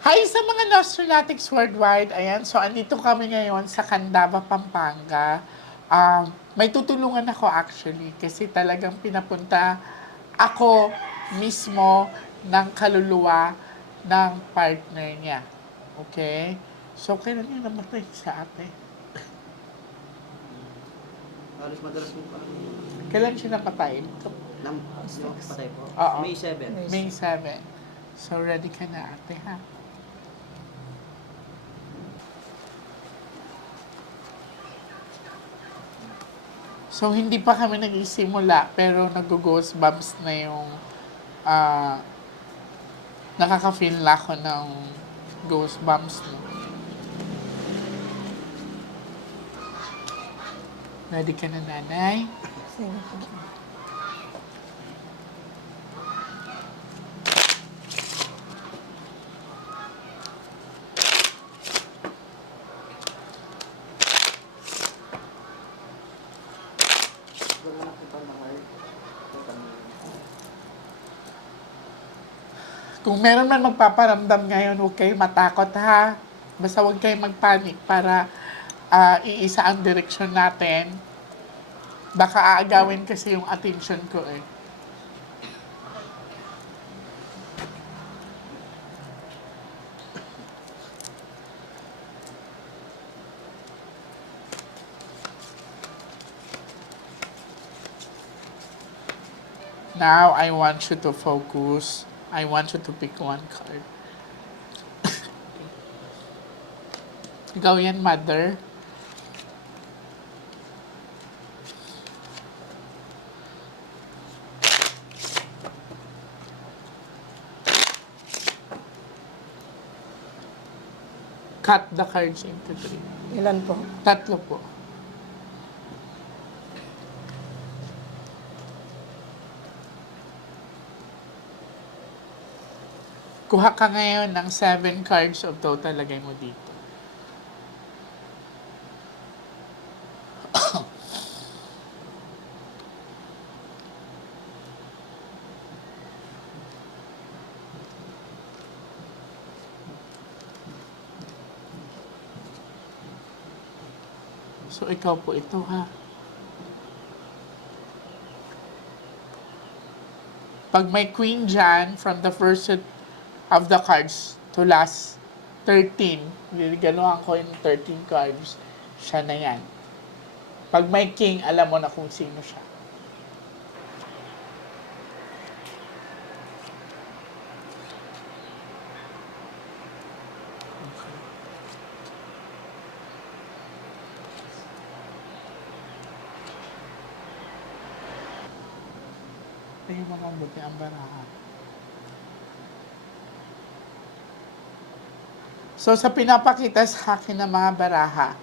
Hi sa mga Nostronatics worldwide. Ayan, so andito kami ngayon sa Candaba, Pampanga. May tutulungan ako actually kasi talagang pinapunta ako mismo ng kaluluwa ng partner niya. Okay? So, kailan niya namatay sa ate? Halos madalas po pa. Kailan siya napatay? Patay po. Oo. May 7. May 7. So, ready ka na ate ha? So, hindi pa kami nagsisimula, pero nag-ghost bumps na yung ah nakaka-feel na ako ng ghost bumps. No? Ready ka na, nanay? Sige po. Kung meron man magpaparamdam ngayon, huwag kayong matakot ha. Basta huwag kayong magpanik para iisa ang direksyon natin. Baka aagawin kasi yung attention ko eh. Now, I want you to focus. I want you to pick one card. Ikaw yan, mother. Cut the cards into 3. Ilan po? 3 po. Kuha ka ngayon ng 7 cards of total, lagay mo dito. So, ikaw po ito ha. Pag may queen dyan, from the first set of the cards to last 13, gano'n ko yung 13 cards, siya na yan. Pag may king, alam mo na kung sino siya. Okay. Ito yung mga buti ang baraha. So, sa pinapakita sa akin ng mga baraha,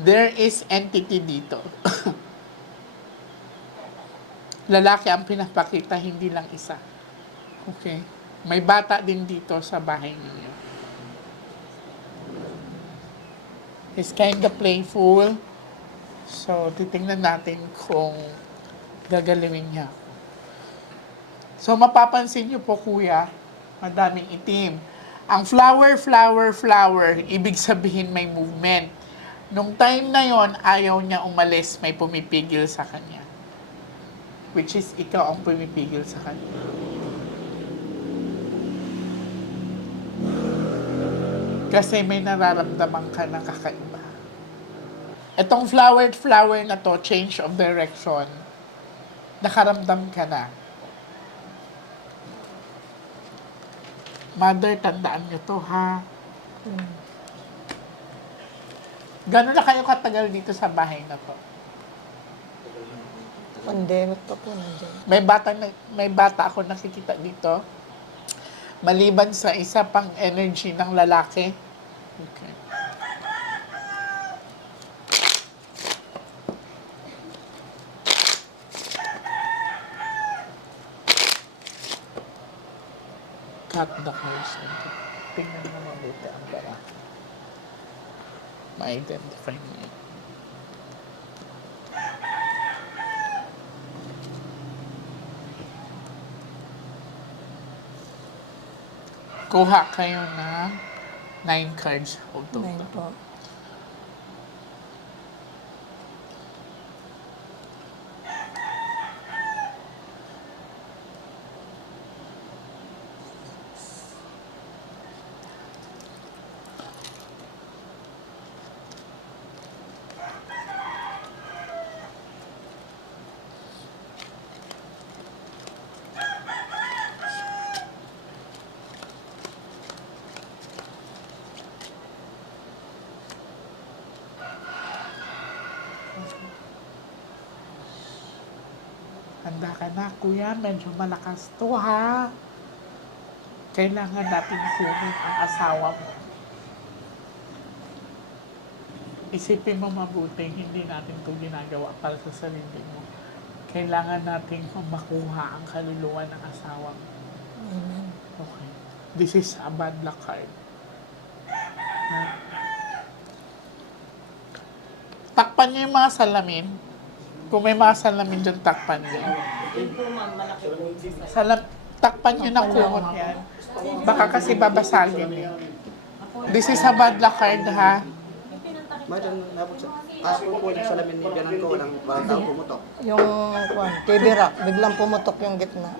there is entity dito. Lalaki ang pinapakita, hindi lang isa. Okay? May bata din dito sa bahay ninyo. He's kind of playful. So, titingnan natin kung gagalawin niya. So, mapapansin niyo po, kuya, madaming itim. Ang flower, flower, flower, ibig sabihin may movement. Nung time na yon, ayaw niya umalis, may pumipigil sa kanya. Which is, ikaw ang pumipigil sa kanya. Kasi may nararamdaman ka na kakaiba. Itong flowered flower na to, change of direction, nakaramdam ka na. Mother, tandaan niyo to, ha? Gano'n na kayo katagal dito sa bahay na to? Pandemic pa po nandiyan. May bata ako nakikita dito. Maliban sa isa pang energy ng lalaki. Okay. Cut the cards. Tingnan mo mabuti ang bara. Ma-identify mo yun. Kuha kayo ng 9 cards of 9 total. po. Handa ka na, kuya. Medyo malakas to, ha? Kailangan natin kunin ang asawa mo. Isipin mo mabuti, hindi natin to ginagawa para sa sarili mo. Kailangan natin makuha ang kaluluwa ng asawa mo. Amen. Okay. This is a bad luck card. Ha? Takpan niyo yung mga salamin. Kung may mga salamin dyan, takpan niyo. Takpan niyo na kumot yan. Baka kasi babasagin eh. This is a bad luck card, ha? Madam, nabot sa... Kaso po yung salamin ni Bianan ko, walang tao pumutok. Yung TV rack, biglang pumutok yung gitna.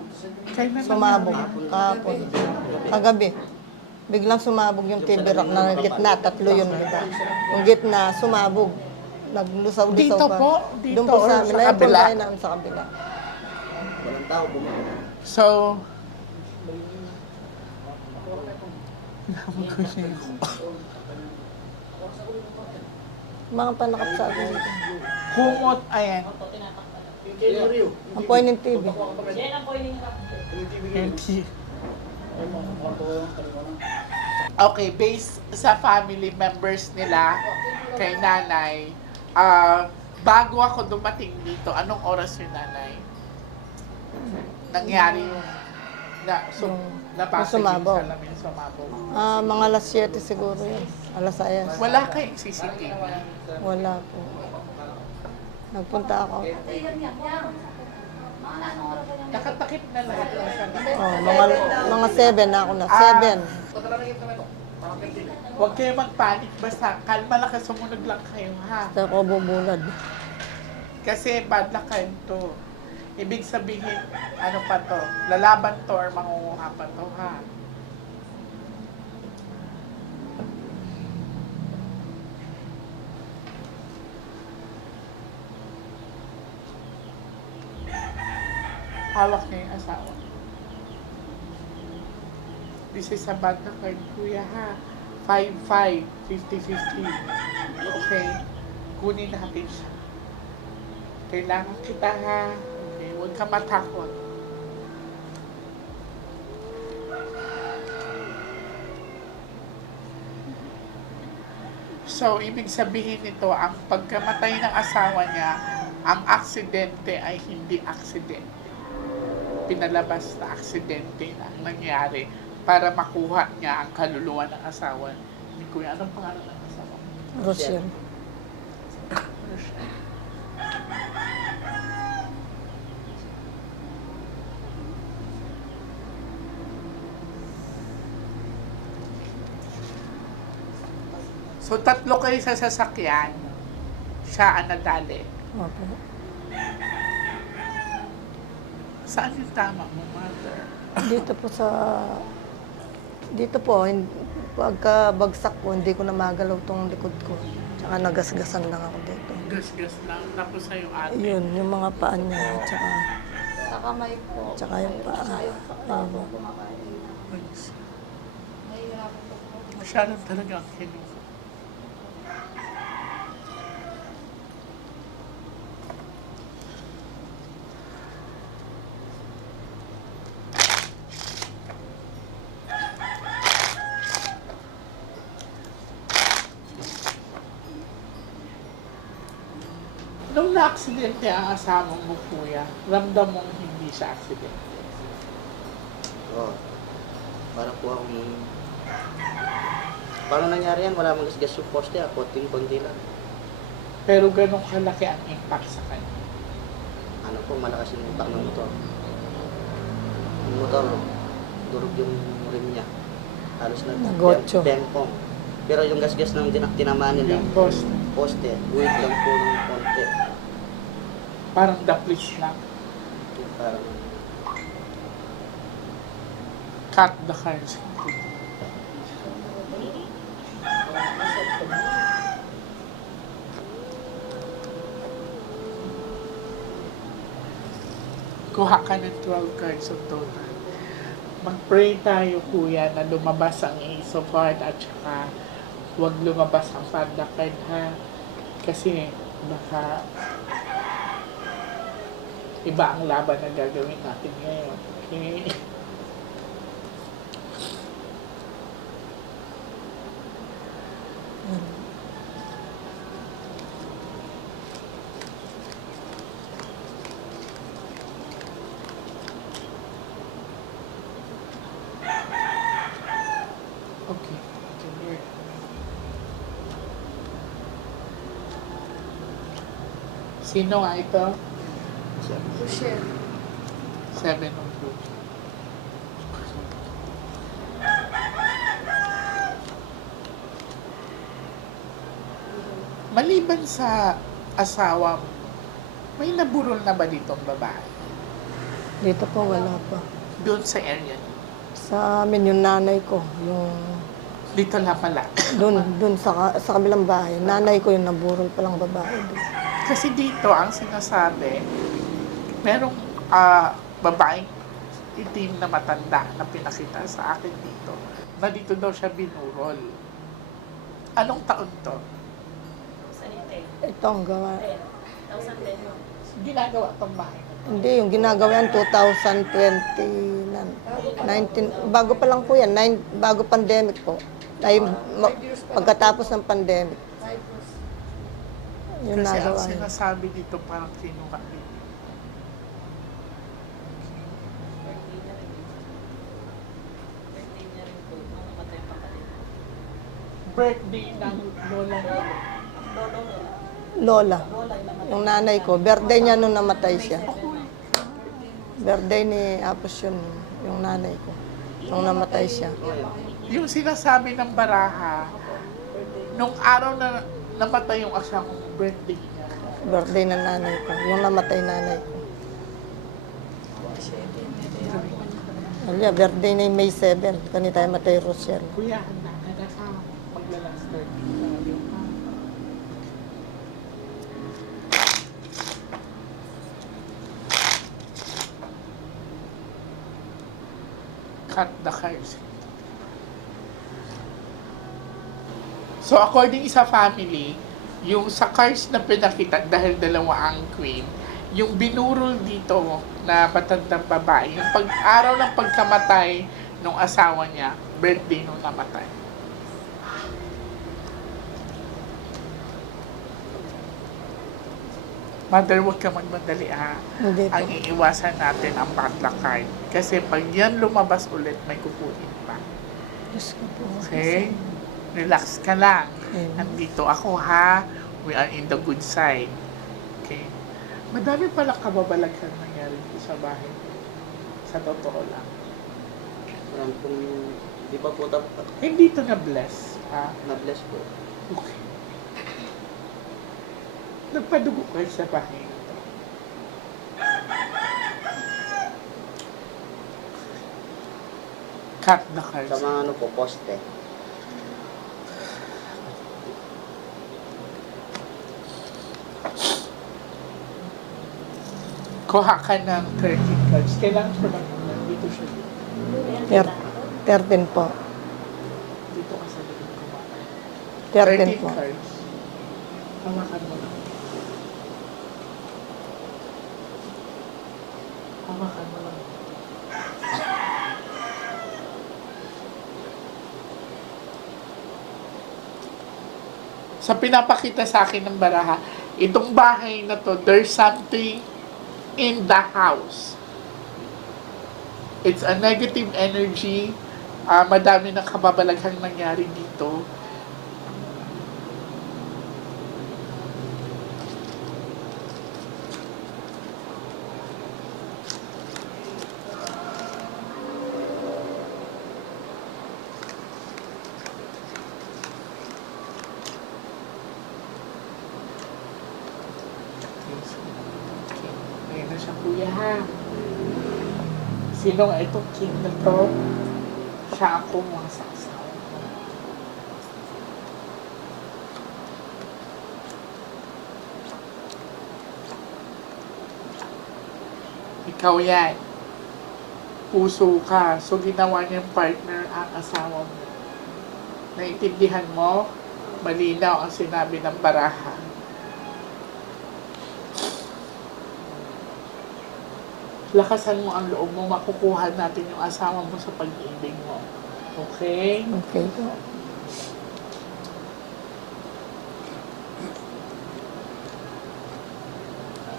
Kailan Sumabog. Kahapon. Kagabi. Biglang sumabog yung TV rack na gitna. 3 yun, diba? Yung gitna, sumabog. Naglusaw-lusaw Dito pa. po? Dito Doon po or sa sa amin. Ayun po kabila? tayo namin sa kabila. Walang tao pumutok. So, Mga panakap sa akin dito. kumot, ayan. Ang point ng TV. Hindi. Okay, based sa family members nila kay nanay, bago ako dumating dito, anong oras yung nanay? Nangyari yung napasok yung sumabog. salamin, sumabog. Mga alas 7 siguro yun. Alas 6. Wala kayong CCTV. Wala po. Nagpunta ako. Nakatakip na lahat ng salamin. Oh, mga 7 na ako na. 7. Huwag kayo magpanik, basta kalma lang kayo, sumunod lang kayo, ha? Basta ako bubulad. Kasi bad luck kayo to. Ibig sabihin, ano pa to? Lalaban to or mangunguha pa to, ha? Hawak niya yung asawa. This is a bad luck card, kuya, ha? 5-5, 50-50. Okay? Kunin natin siya. Kailangan kita, ha? Okay, huwag ka matakot. So, ibig sabihin nito, ang pagkamatay ng asawa niya, ang aksidente ay hindi aksidente. Pinalabas na aksidente na nangyari para makuha niya ang kaluluwa ng asawa ni Kuya. Anong pangalan ng asawa? Rochelle. So, tatlo kayo sa sasakyan. Siya ang nadali. Opo. Saan yung tama mo, mother? Dito po, pagka bagsak ko, hindi ko na magalaw tong likod ko. Tsaka nagasgasan lang ako dito. Gas-gas lang. Tapos sa yung ate. Yun, yung mga paa niya, tsaka, Sa kamay po. tsaka yung paa. Yung paa po Ayun. kumakain. Nahihirapan po po. Masyadong talaga ang kinuha. Nung na-aksidente ang asawa mo, kuya, ramdam mong hindi siya aksidente. Oo. Parang po akong... Paano nangyari yan? Wala mang gasgas yung poste, konting-konti lang. Pero ganun kalaki ang impact sa kanya. Ano po, malakas yung utak ng motor. Yung motor, durog yung rim niya. halos Nagotso. tempong. Pero yung gasgas ng tinamaan nila, Yung post, poste, wait lang po ng konti. parang daplis lang. Parang, Cut the cards. Kuha ka ng 12 cards of total. Mag-pray tayo, kuya, na lumabas ang Ace of Hearts at saka huwag lumabas ang Fanda card, ha? Kasi baka iba ang laban na gagawin natin ngayon. Okay? Okay. Okay. Sino nga ito? Rochelle. 7 of blue. Maliban sa asawa mo, may naburol na ba ditong babae? Dito po wala pa. Doon sa area niyo? Sa amin yung nanay ko, yung Dito na pala. doon sa kabilang bahay. Nanay ko yung naburol palang babae doon. Kasi dito, ang sinasabi, merong babaeng itim na matanda na pinakita sa akin dito, na dito daw siya binurol. Anong taon to? Ito ang gawa. Ginagawa tong bahay na to. Hindi, yung ginagawa yan 2020, 19, bago pa lang po yan, bago pandemic po. Pagkatapos ng pandemic. Yung Kasi ang nagawa niya. sinasabi dito parang kinuha din. Birthday ng lola niya. Lola. Yung nanay ko, birthday niya nung namatay siya. Birthday ni Apos yun, yung nanay ko. Nung namatay siya. Yung sinasabi ng baraha, nung araw na namatay yung asawa ko, birthday niya. Birthday ng nanay ko. Yung namatay nanay ko. Alya, birthday ni May 7. Kanina tayo matay Rochelle. Kuya, handa ka na sa maglalast 30 tayo. Cut the cards. So according sa family, yung sa cards na pinakita dahil dalawa ang queen, yung binurol dito na matandang babae, yung pag-araw ng pagkamatay nung asawa niya, birthday nung namatay. Mother, huwag ka magmadali ha. Hindi po. Ang iiwasan natin ang padlock card. Kasi pag yan lumabas ulit, may kukunin pa. Diyos ko po. Okay? Relax ka lang. Amen. Nandito ako ha. We are in the good side. Okay? Madami pala kababalaghan nangyari dito sa bahay. Sa totoo lang. parang kung di pa po Hindi ito na-bless. Ha? na-bless po. Okay. Nagpadugo kayo sa bahay na to. Cut the cards. Sa mga ano po, poste. Kuha ka ng 13 cards. Kailangan ko lang dito siya. 13 po. Dito ka sa likod kumain. 13 po. cards. Hawakan mo lang. Hawakan mo lang. Sa pinapakita sa akin ng baraha, itong bahay na to, there's something in the house. It's a negative energy. Madami na kababalaghang nangyari dito. Sino nga itong king na to? Siya ang kumuha sa asawa mo. Ikaw yan. Puso ka. So, ginawa niyang partner ang asawa mo. Naintindihan mo? Malinaw ang sinabi ng baraha. Lakasan mo ang loob mo, makukuha natin yung asawa mo sa pag-ibig mo. Okay? Okay po.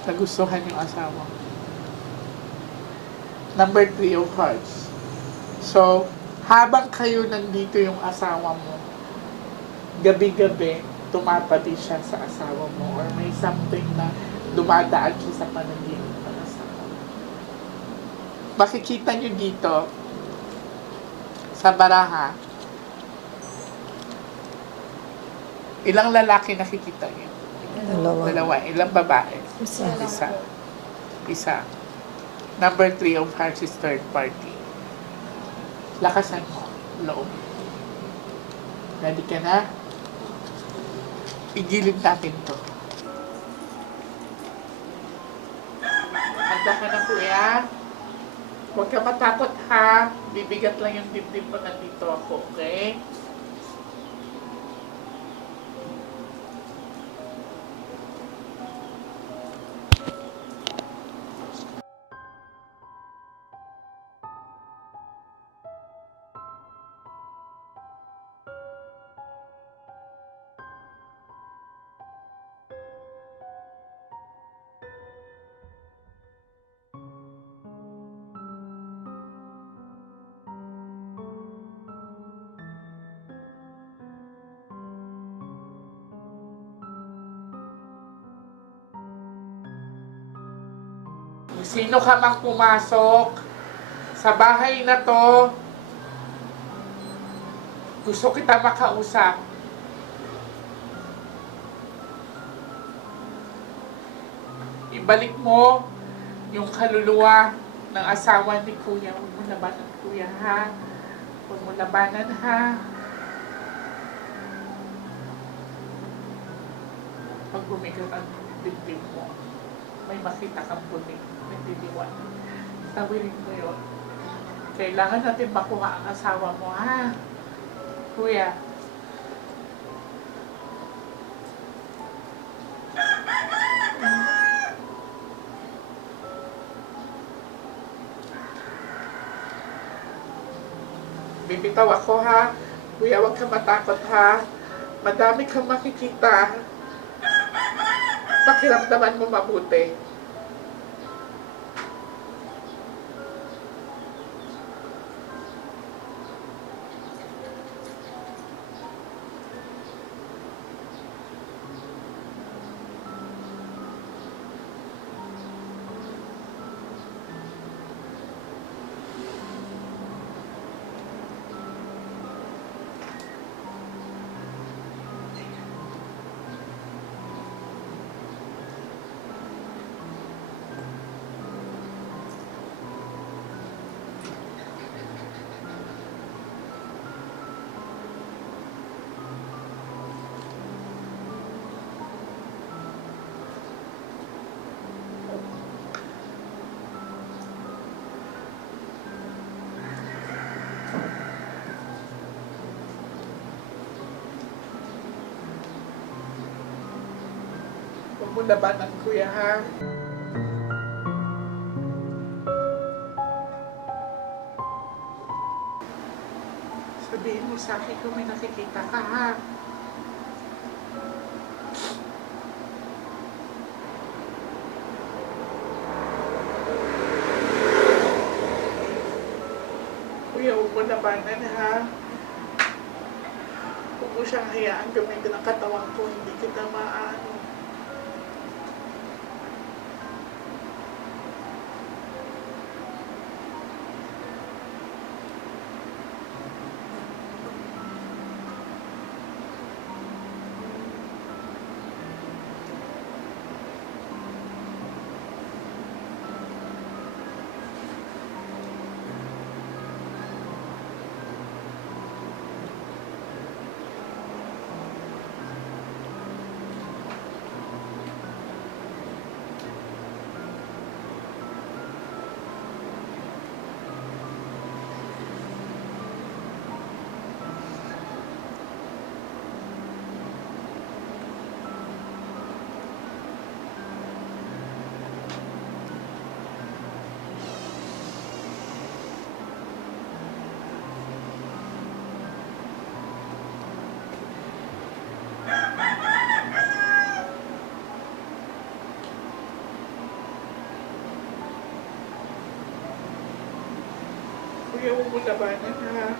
Nagustuhan yung asawa mo. Number 3 of hearts. So, habang kayo nandito yung asawa mo, gabi-gabi, tumatabi siya sa asawa mo or may something na dumadaan siya sa panaginip ng asawa mo. Makikita nyo dito sa baraha, ilang lalaki nakikita nyo? Dalawa. Ilang babae? Isa. Isa. Number 3 of hearts is third party. Lakasan mo, loob. Ready ka na? Igilid natin to. Handa ka na, kuya? Huwag ka matakot, ha? Bibigat lang yung dibdib mo, nandito ako, okay? Sino ka mang pumasok sa bahay na to, gusto kita makausap. Ibalik mo yung kaluluwa ng asawa ni Kuya. Huwag mo labanan, Kuya, ha? Huwag mo labanan, ha? Pag bumigat ang dibdib mo, may makita kang puting nagdiliwanag. Tawirin mo yun. Kailangan natin makuha ang asawa mo, ha? Kuya. Bibitaw ako, ha? Kuya, huwag ka matakot, ha? Madami kang makikita. Pakiramdaman mo mabuti. Huwag mo labanan, Kuya, ha? Sabihin mo sa akin kung may nakikita ka, ha? Kuya, huwag mo labanan, ha? Huwag mo siyang hayaan gamitin ang katawan ko, hindi kita maano. Ayaw mo labanan, ha?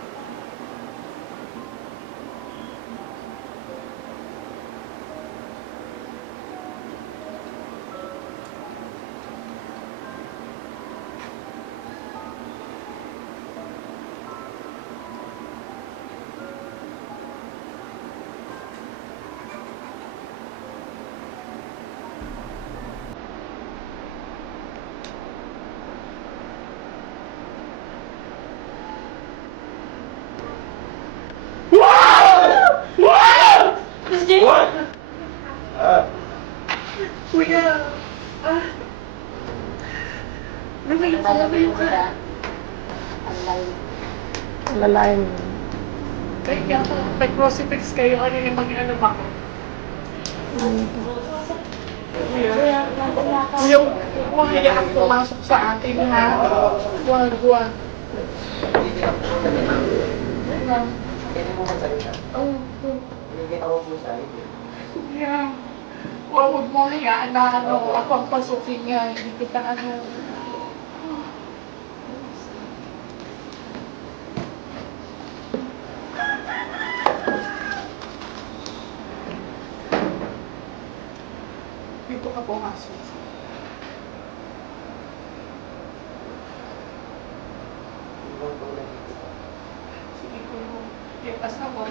Kuya! Nalayo ka. Lalayo. Kaya ako, may crucifix kayo, ano yung mag-ano ako? Kuya, huwag hayaan pumasok sa akin, ha? Huwag. Kuya, huwag mo hayaan na ako ang pasukin niya, hindi kita dito ka pumasok. Sige ko, ipas ako.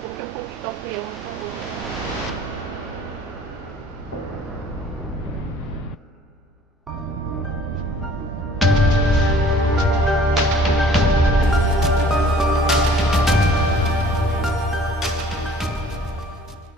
Huwag ka po ito, kuya.